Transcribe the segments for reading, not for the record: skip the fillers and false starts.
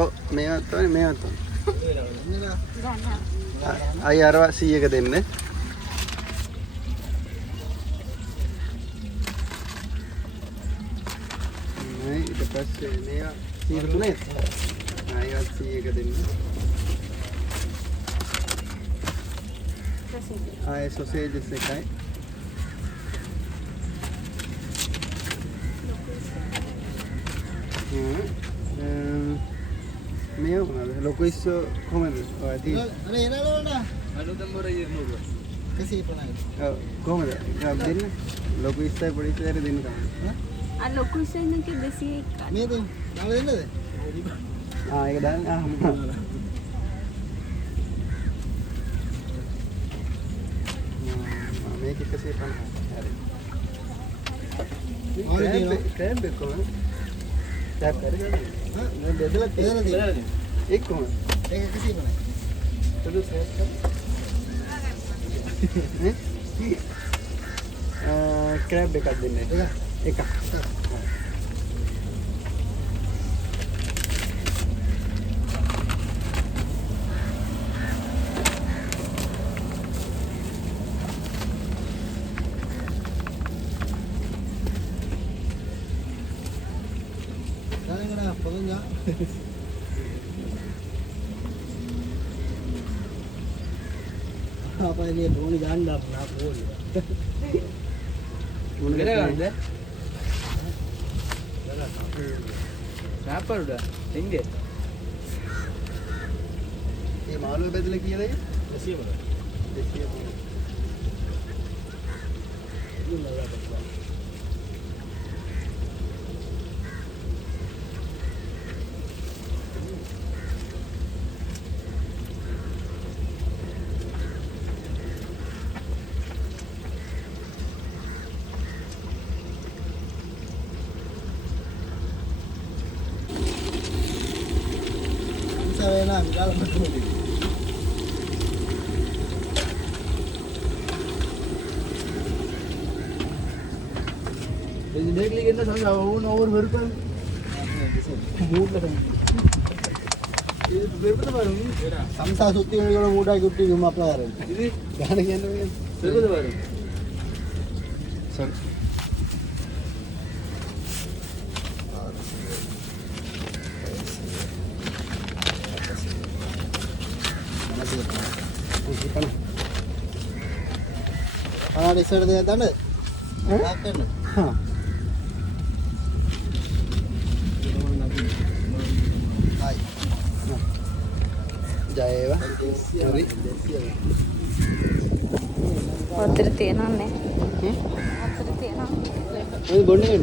ඔව් මේවත් තමයි මේවත් තමයි. අය අරවා 100ක දෙන්න. ඊට පස්සේ මේවා 103යි. ආයෙත් 100ක දෙන්න. ආයෙ සොසේජස් එකයි. මේව මොනවද? ලොකු ඉස්සෝ කොහමද? ඔය තියෙන්නේ. අනේ එනවලුණා. අලුතෙන් බොර 200. 150. ඔව් කොහමද? එකක් දෙන්න. ලොකු ඉස්සයි පොඩි ඉස්සයි දෙන්න කමක්. ආ ලොකු ඉස්සෙන් එක 201. මේ දෙන්න. දාලා දෙන්නද? ආ ඒක දාන්න. මේක 150. හරි. ක්‍රෑබ් එක කොහමද? ක්‍රෑබ් කරගන්න. मैं बेदला तेरा दे एक कौन एक किसी को नहीं चलो सेट कर क्रैब एक दिन है एक apa ini drone janda pernah boleh mana ada siapa udah tinggi ini malu bedel kiya deh desi mana desi mana ini malu na dalam betul ini. Jadi dekat lagi kita sama awun over berapa? Mood lah kan. Ini berapa tu baru? Samsa sutti ni kalau muda ikut di rumah pelajaran. Ini dah ni kan? Berapa tu baru? Sir. Ada istilah dia tak ada? Akan. Ha. Hai. Jaya, sorry. Water tiana ne? Water tiana. Ini bonde kan?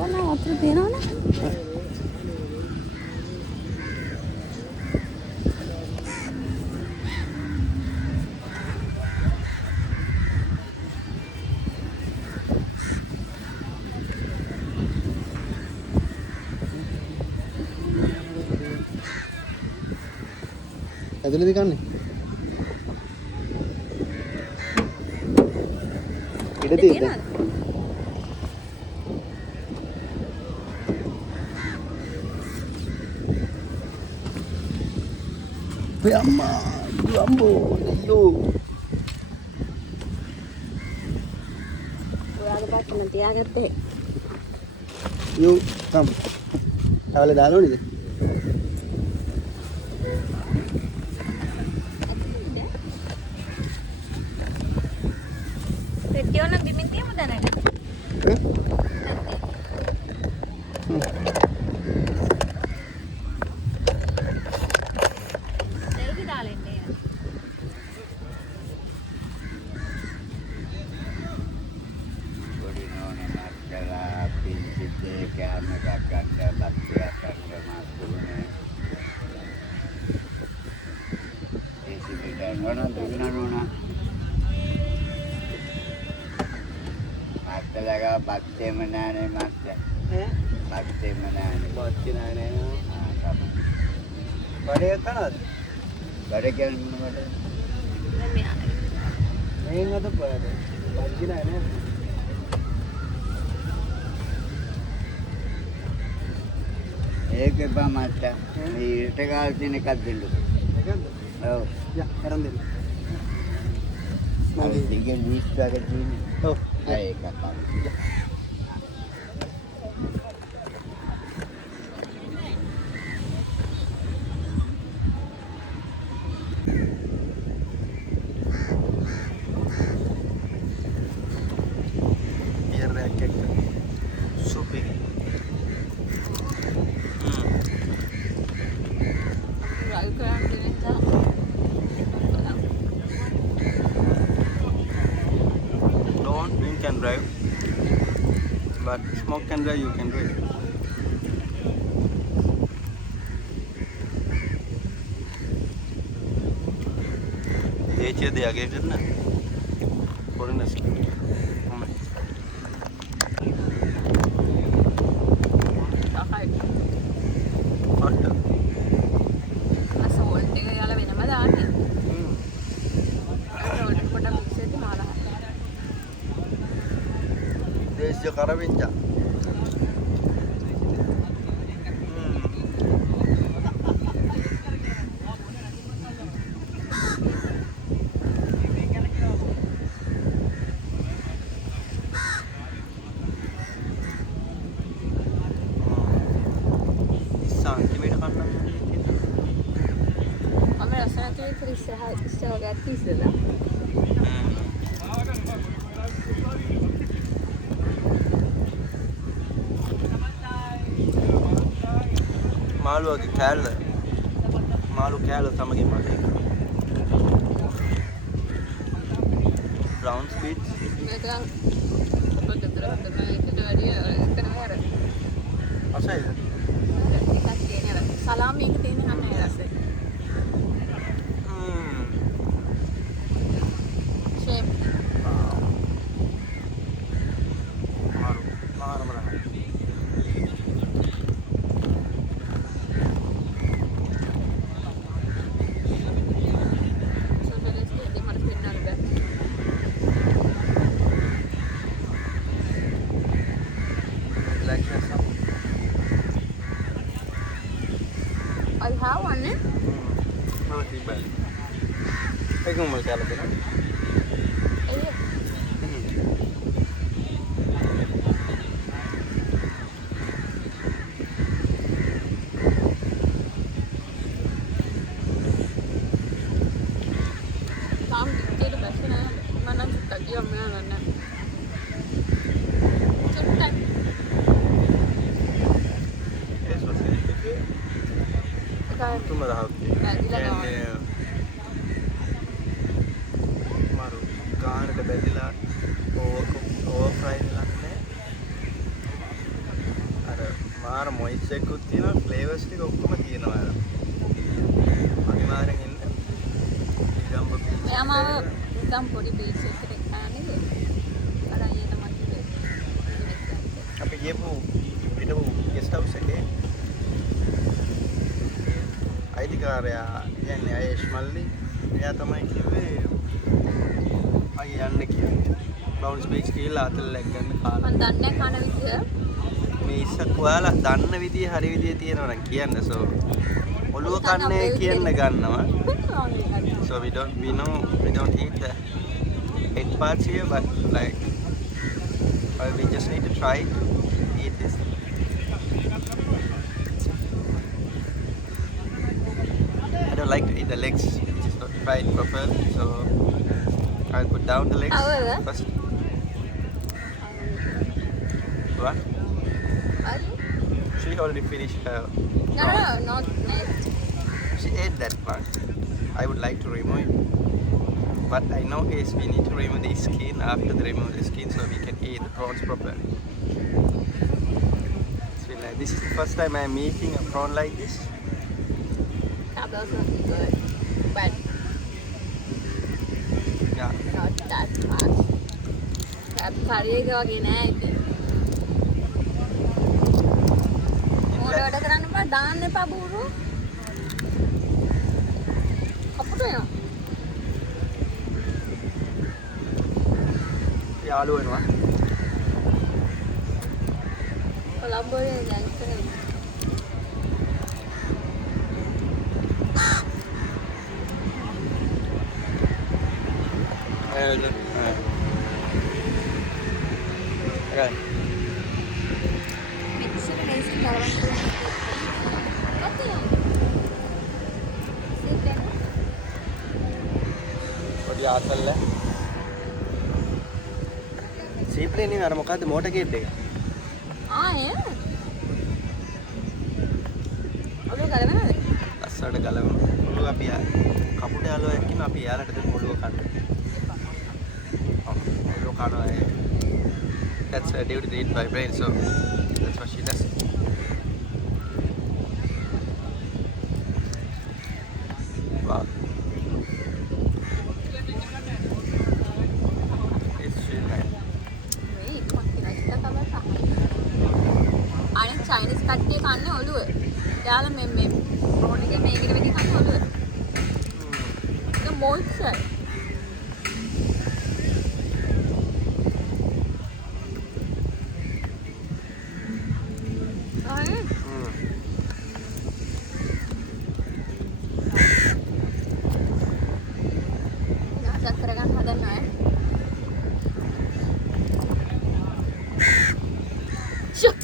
Oh na water tiana na? ඇතුලේ දිකන්නේ ඉඩ තියෙද ඔය අම්මා අම්බෝ අයියෝ ඔයාලා බක්කන තියාගත්තේ යෝ තම් අවලේ දානෝනිද Tiona biminti mo dana. Selfie dalenne. Bodi nona maskara pinjite kama kakanda bakya kanda masune. Isi bidan nona dugna nona. Matlaga bakte manane matya. Bakte manane. බත් නෑ Ah, බඩේ කනද bade kyan mun bade. මේන් අද බත් නෑ නේ ඒක එපා මචං. මේ ඉරට කාලේ තියෙන එකක් දෙන්න. ඒකද? ඔව්. යා කරන් දෙන්න. අර දිගේ ලිස්ට් එක තියෙන්නේ. ඔව්. ඒක තමයි. Biar rakyat supi. රායු කරන් දෙන්න Don't drink and drive, but smoke and drive you can do it. Age the again, isn't it? Foreigners. Salt එක යාලා වෙනම දාන්නේ. සෝල්ට් කොට මික්ස් එකේ මාලා. Desde Caravinja. Santimeter kan මම රසන තුනේ ඉස්සරහ වගේ තිස්සලා. මාළු වගේ කෑල්ල මාළු කෑල්ල තමයි මට බ්‍රවුන් ස්පීච් නැත්නම් පොඩ්ඩක් ඒකට වැඩි එතන හර අසයිද එකක් තියෙනවා සලාමි එක තියෙන නැහැ රසෙ ෂේප් මාරු බලන්න I have one. Mana tiba? Pegang mal kala tu. Sam dikte best na mana tadi amma na. Cepat. Eso significa tu marah. Maru ගානට බැඳිලා ඕවර් ෆ්‍රයි වෙලා නැහැ. අර මාර මොයිස් එකකුත් තියෙනවා ෆ්ලේවර්ස් ටික ඔක්කොම තියෙනවා අර. අනිවාර්යෙන් එන්න. ගම්බ බීච්. එයාම නිකම් පොඩි බීච් එකකට ගියානේ. අර අයියේ තමයි කිව්වේ. අපි ගියපු ගෙස්ට් හවුස් එකේ අයිතිකාරයා කියන්නේ අයේෂ් මල්ලි එයා තමයි කිව්වේ අය යන්න කියලා. බ්‍රවුන් ස්පීච් කියලා අතල ලැග් ගන්න කාලා. මම දන්නේ කන විදිය. මේ ඉස්සක් ඔයාලා දන්න විදිය හරි විදිය තියෙනවා නම් කියන්න. සෝ ඔළුව කන්නේ කියන්න ගන්නවා. So we don't eat the head parts here, but like we just need to try to eat this. I don't like to eat the legs, which is not fried properly, so I'll put down the legs first. What? She already finished her. No, not next. She ate that part. I would like to remove it. But I know is we need to remove the skin after the remove the skin so we can eat the prawns properly. It's been like, this is the first time I'm eating a prawn like this. That was not good. But Yeah. not that much. That curry එක වගේ නෑ ඉතින්. මොකට වැඩ කරන්න බෑ දාන්න එපා බූරු. කපුට වෙනවා. යාළු වෙනවා. කොළඹ වල දැන් කරේ. මෙච්චර ලේසියෙන් ගලවන්න පොඩි ආතල්ල සීප්ලේනේ අර මොකද්ද මෝටර් ගේට් එක ආයේ ඔලුව ගලවනවද? අස්සට ගලවන ඔලුව අපි කපුට යාළුවා එක්කම අපි යාලට දෙමු ඔලුව කන්න ඔලුව කනවා that's a duty to eat by brain so that's what she does wow it's really nice මේ කොහොමද කියලා තමයි අනේ චයිනීස් කට්ටිය කන්නේ ඔලුව. යාලා මේ ප්‍රෝන් එකේ මේකට වෙඩි කන්නේ ඔලුව. The moisture. කරගන්න හදන්නේ Shut.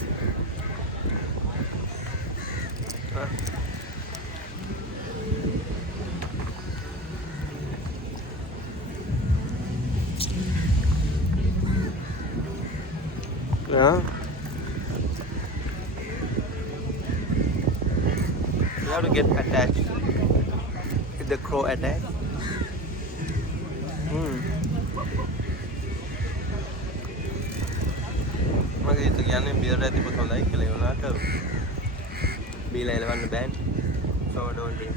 Yeah. You have to get attached. If the crow attack. මගේ හිත කියන්නේ බියර් ඇති පොත හොඳයි කියලා ඒ වුණාට බීලා එලවන්න බෑනේ. So don't drink.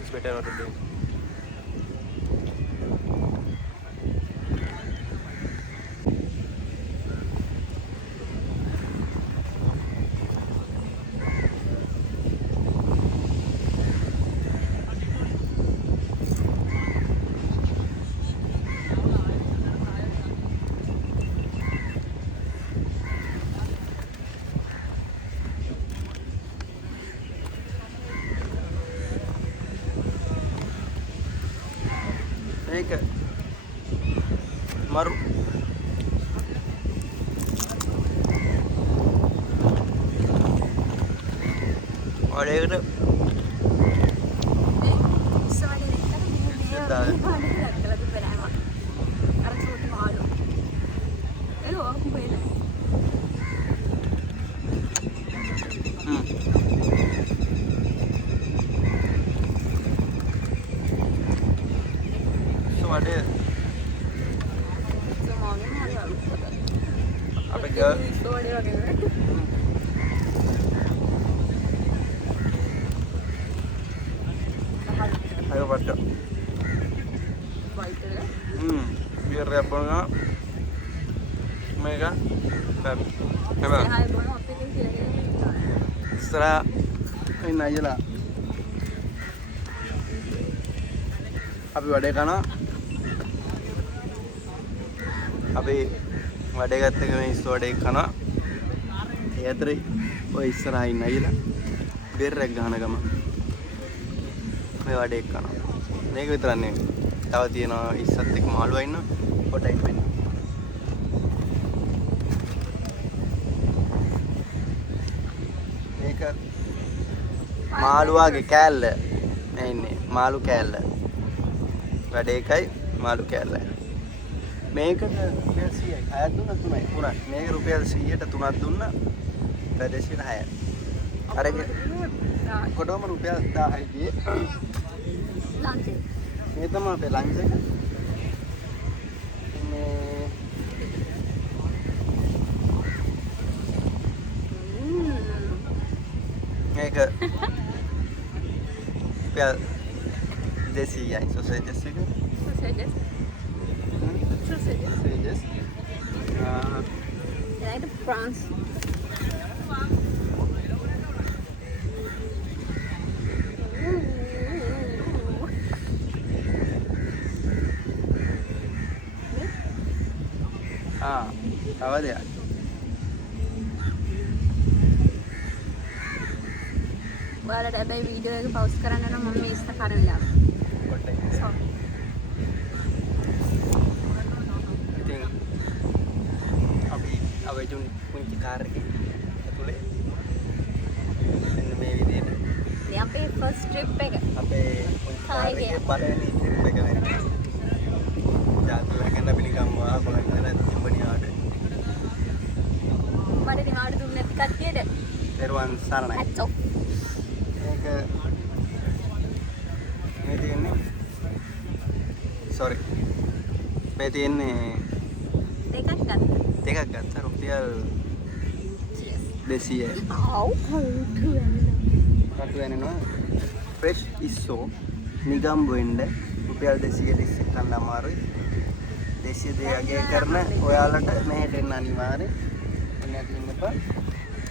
It's better not to drink. මේක මරු වඩේකට වඩේ අපේ girl ayo pada biar repotnya mereka memang setelah ini aja lah අපි වැඩේ කරනවා අපි වැඩේ ගත්ත එක මේ ඉස්සෝඩේ කරනවා ඒ අතරේ ඔය ඉස්සරහා ඉන්න අයියලා බෙරයක් ගහන ගම මේ වැඩේ කරනවා මේක විතරක් නෙවෙයි තව තියෙනවා ඉස්සත් එක්ක මාළුවා ඉන්න පොඩ්ඩක් වෙන්න මේක මාළුවාගේ කෑල්ල ඉන්නේ මාළු කෑල්ල වැඩේ එකයි මාළු කෑල්ල මේකට රුපියල් 100යි 6ක් දුන්නා 3යි 3යි මේක රුපියල් 100ට 3ක් දුන්නා ප්‍රදේශයට 6යි අරගෙන කොටවම රුපියල් 1000යි ගියේ ලන්ච් එක මේ තමයි අපේ ලන්ච් එක මේක රුපියල් 200යි සොසේජස් එක sausages right France apa dia ඔයාලට හැබැයි වීඩියෝ එක පවුස් කරන්න නම් මම මේ ඉස්ත කරලා. ඉතින් අපි අවජුන් පුංචි කාර් එකේ ඇතුලේ මෙන්න මේ විදිහට මේ අපේ ෆස්ට් ට්‍රිප් එක. අපේ පුංචි කාර් එකේ පළවෙනි ට්‍රිප් එක වෙනවා. ජාතිලකන අපි නිකම්ම කොලන් කරලා තිබ්බනියාට. මට නිවාඩු දුන්නේ නැති කට්ටියට පෙරවන් සරණයි. ඇත්තෝ. මේක මේ තියෙන්නේ මේ තියෙන්නේ දෙකක් ගත්තා. දෙකක් ගත්තා රුපියල් 200යි. ආව් රතු වෙනවා ෆ්‍රෙෂ් ඉස්සෝ නිගම් වෙන්න රුපියල් 200 ගන්න අමාරුයි. 200 දෙයගේ කරන ඔයාලට මෙහෙට එන්න අනිවාර්යයි. එන්න ඇතින්න එපා.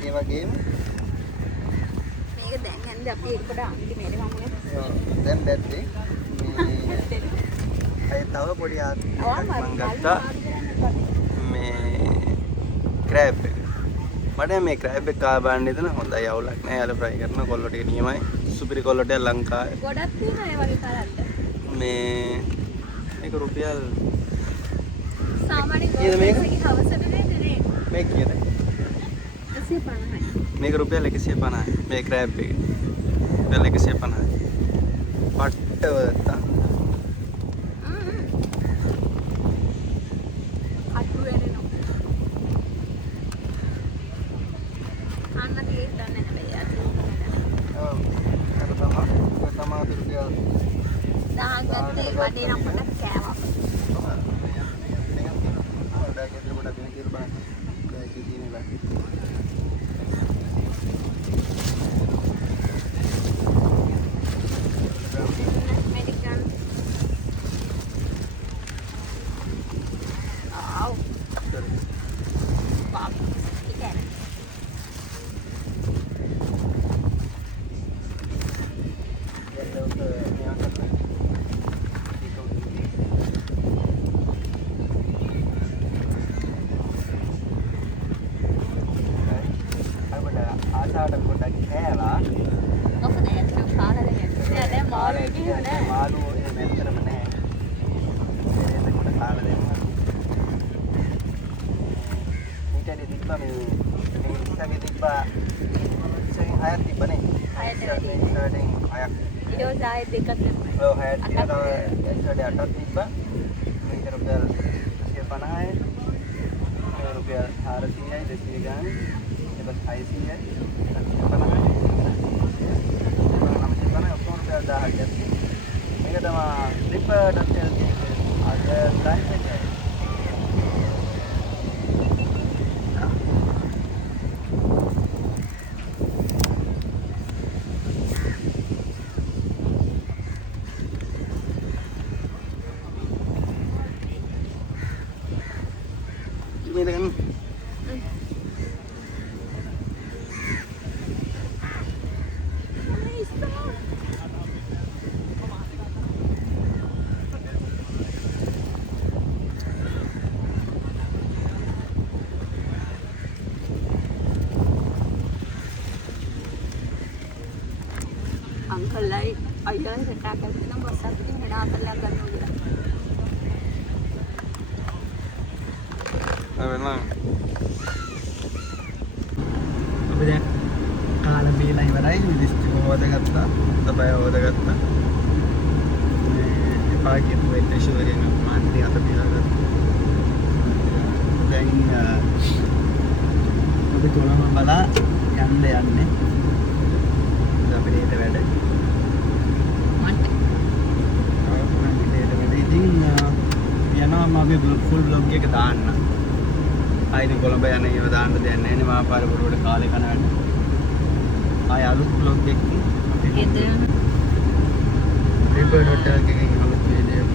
ඒ වගේම මේක දැන් යන්නේ අපි එකට අන්තිමේට මම දැන් දැද්දේ අය තව පොඩි මම ගත්තා මේ ක්‍රෑබ් එක. මට මේ ක්‍රෑබ් එක කා බලන්න ඉතන හොඳයි අවුලක් නෑ. යාල ෆ්‍රයි කරන කොල්ලෝ ටික නියමයි. සුපිරි කොල්ලෝ ටික ලංකාවේ. ගොඩක් තියෙනවා ඒ වගේ කරද්ද. මේ මේක රුපියල් සාමාන්‍ය කීයද මේක? හවසට නේ. මේක කීයද? 150යි. මේක රුපියල් 150යි. මේ ක්‍රෑබ් එක. රුපියල් 150යි. පට්ටවත. අතු වෙරෙනවා. අන්න දෙයක් ගන්න හැබැයි අතු. ඔව්. ඒක තමයි රුපියල් දහන් ගත්තේ වඩේ නම් පොඩක් කෑවා. American. Wow. Wow. Ikan. ආසාවට පොඩ්ඩක් කෑලා Apa dah? Nak kalah dengan. Ni ada malu gitu dah. මාළු එහෙම ඇත්තටම නැහැ. ඒක කොට කාලා දෙන්න. ඊටදී තිබ්බා මේ ඉස්සගේ තිබ්බා ඉස්සගෙන් 6ක් තිබ්බනේ. 6ක් Itu saya dekat dengan. ඔව් 6ක් තියෙනවා. තව ඉස්සරට 8ක් තිබ්බා. මේක රුපියල් 150යි. මේ රුපියල් 400යි 200 ගාන. ඊට පස්සේ 600යි 150යි. රුපියල් 1000ක් ගත්තා. මේක තමයි ලිප්.lk අද ලයිව් එකයි. Ini dengan Uncle like ayah saya tak kita bosan tu hina apalagi kan udah. memang අපි දැන් කාලා බීලා ඉවරයි. ලිස්ටික හොදගත්තා. තමයි හොදගත්තා. මේ පාකින් වෙන්න ෂුවර් එක මාන්ටි අත බීලා දැන් අපි කොළඹ බලා යන්නේ. අපිට ඊට වැඩ. Mantap. ඉතින් යනවා මම අපි ෆුල් බ්ලොග් එක දාන්න. ආයෙත් කොළඹ යන ඒවා දාන්න දෙයක් නැහැ නේ. මා පාර පොරවට කාලේ කනවන්න. ආයෙ අලුත් බ්ලොග් එකකින් Itu. ලිප්.lk එකකින් අලුත් වීඩියෝ